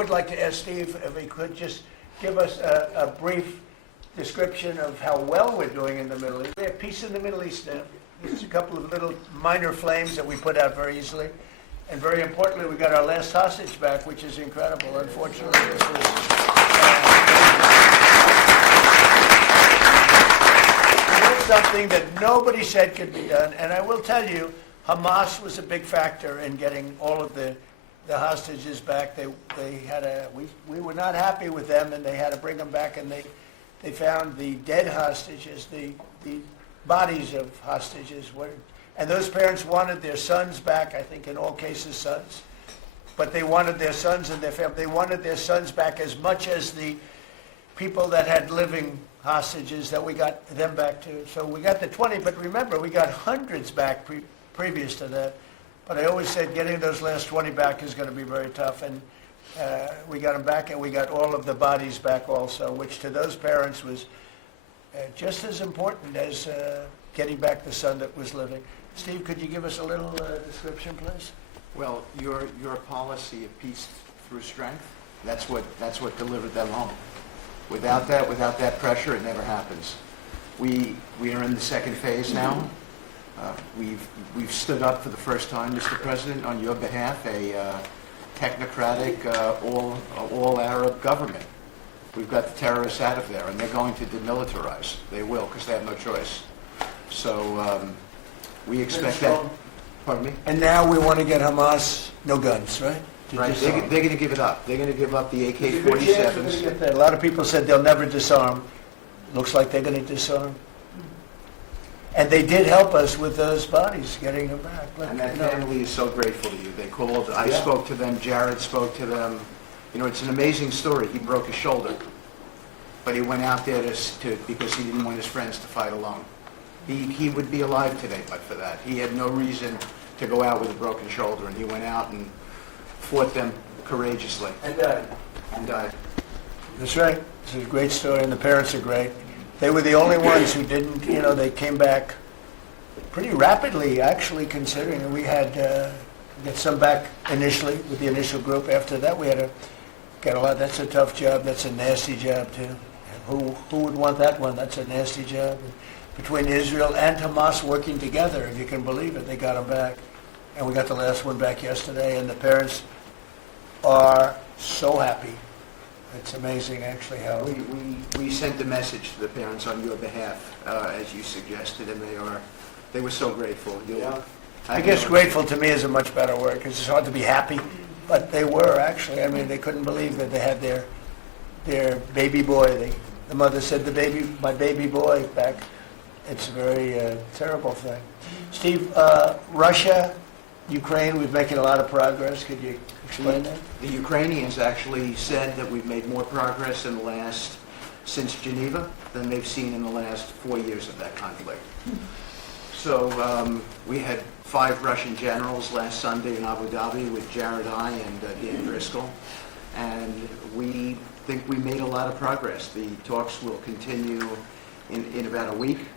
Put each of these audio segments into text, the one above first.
would like to ask Steve if he could just give us a brief description of how well we're doing in the Middle East. We have peace in the Middle East now. There's a couple of little minor flames that we put out very easily. And very importantly, we got our last hostage back, which is incredible. Unfortunately, this was something that nobody said could be done. And I will tell you, Hamas was a big factor in getting all of the hostages back. We were not happy with them, and they had to bring them back, and they found the dead hostages, the bodies of hostages and those parents wanted their sons back, I think in all cases sons, but they wanted their sons and their family. They wanted their sons back as much as the people that had living hostages that we got them back to. So we got the 20, but remember, we got hundreds back previous to that. But I always said getting those last 20 back is going to be very tough. And we got them back, and we got all of the bodies back also, which to those parents was just as important as getting back the son that was living. Steve, could you give us a little description, please? Well, your policy of peace through strength, that's what delivered them home. Without that pressure, it never happens. We are in the second phase now. We've stood up for the first time, Mr. President, on your behalf, a technocratic, all Arab government. We've got the terrorists out of there, and they're going to demilitarize. They will, because they have no choice. So we expect that. Pardon me? And now we want to get Hamas no guns, right? Right. They're going to give it up. They're going to give up the AK-47s. A lot of people said they'll never disarm. Looks like they're going to disarm. And they did help us with those bodies, getting them back. And that family is so grateful to you. They called. I spoke to them. Jared spoke to them. You know, it's an amazing story. He broke his shoulder, but he went out there because he didn't want his friends to fight alone. He would be alive today but for that. He had no reason to go out with a broken shoulder, and he went out and fought them courageously. And died. That's right. It's a great story, and the parents are great. They were the only ones who didn't, they came back pretty rapidly, actually, considering we had get some back initially with the initial group. After that, we had to get a lot. That's a tough job. That's a nasty job, too. Who would want that one? That's a nasty job. Between Israel and Hamas working together, if you can believe it, they got them back. And we got the last one back yesterday, and the parents are so happy. It's amazing, actually, how... We sent a message to the parents on your behalf, as you suggested, and they were so grateful. I guess grateful to me is a much better word, because it's hard to be happy, but they were, actually. I mean, they couldn't believe that they had their baby boy. The mother said, my baby boy back. It's a very terrible thing. Steve, Russia, Ukraine, we're making a lot of progress. Could you explain that? The Ukrainians actually said that we've made more progress since Geneva than they've seen in the last 4 years of that conflict. So we had 5 Russian generals last Sunday in Abu Dhabi with Jared and Dan Driscoll, and we think we made a lot of progress. The talks will continue in about a week,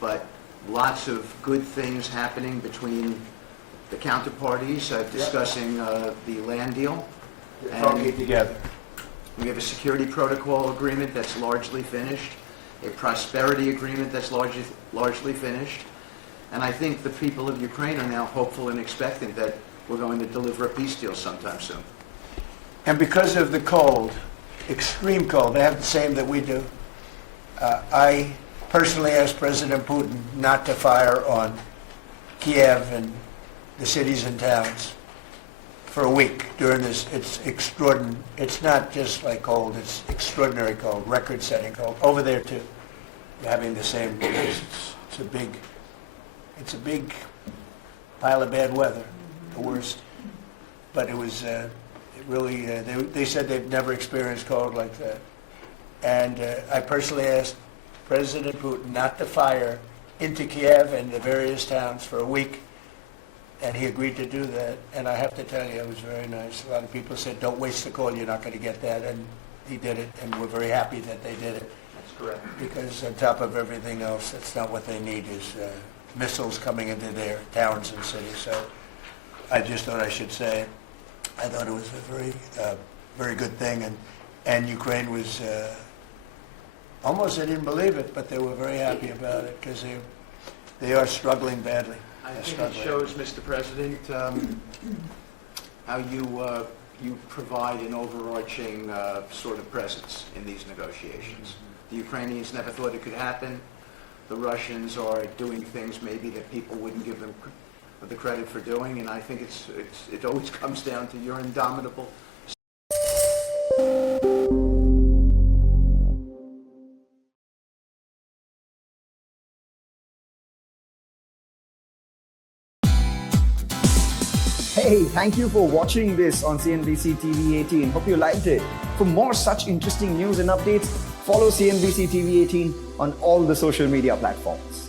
but lots of good things happening between the counterparties discussing the land deal. Talking together. We have a security protocol agreement that's largely finished, a prosperity agreement that's largely finished, and I think the people of Ukraine are now hopeful and expectant that we're going to deliver a peace deal sometime soon. And because of the cold, extreme cold, they have the same that we do. I personally asked President Putin not to fire on Kyiv and the cities and towns for a week during this. It's extraordinary. It's not just like cold, it's extraordinary cold, record-setting cold. Over there, too, you're having the same. It's a big pile of bad weather, the worst. But it was they said they've never experienced cold like that. And I personally asked President Putin not to fire into Kyiv and the various towns for a week, and he agreed to do that. And I have to tell you, it was very nice. A lot of people said, don't waste the call, you're not going to get that, and he did it, and we're very happy that they did it. That's correct. Because on top of everything else, that's not what they need, is missiles coming into their towns and cities. So I just thought I should say it. I thought it was a very very good thing, and Ukraine was almost, they didn't believe it, but they were very happy about it because they are struggling badly. I They're think it struggling. shows, Mr. President, how you provide an overarching sort of presence in these negotiations. The Ukrainians never thought it could happen. The Russians are doing things maybe that people wouldn't give them the credit for doing, and I think it always comes down to your indomitable. Hey, thank you for watching this on CNBC TV 18. Hope you liked it. For more such interesting news and updates, follow CNBC TV 18 on all the social media platforms.